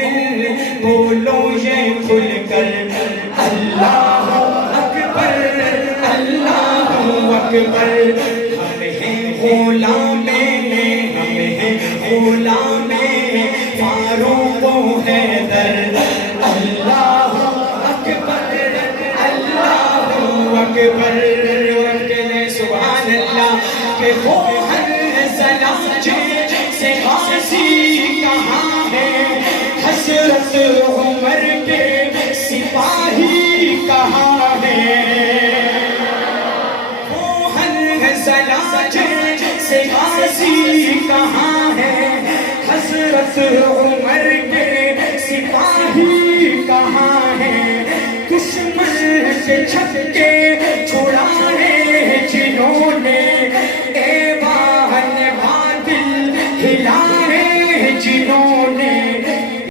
مومن بولو یہ کھل کر اللہ اکبر اللہ اکبر. ہم ہیں غلام غلام فاروق و حیدر. اللہ اکبر اللہ اکبر. سبحان اللہ کہ وہ ہر زلاجے سے غازی کہاں ہے, حضرت عمر کے سپاہی کہاں ہے. وہ ہر زلاجے سے غازی کہاں ہے, حضرت عمر کے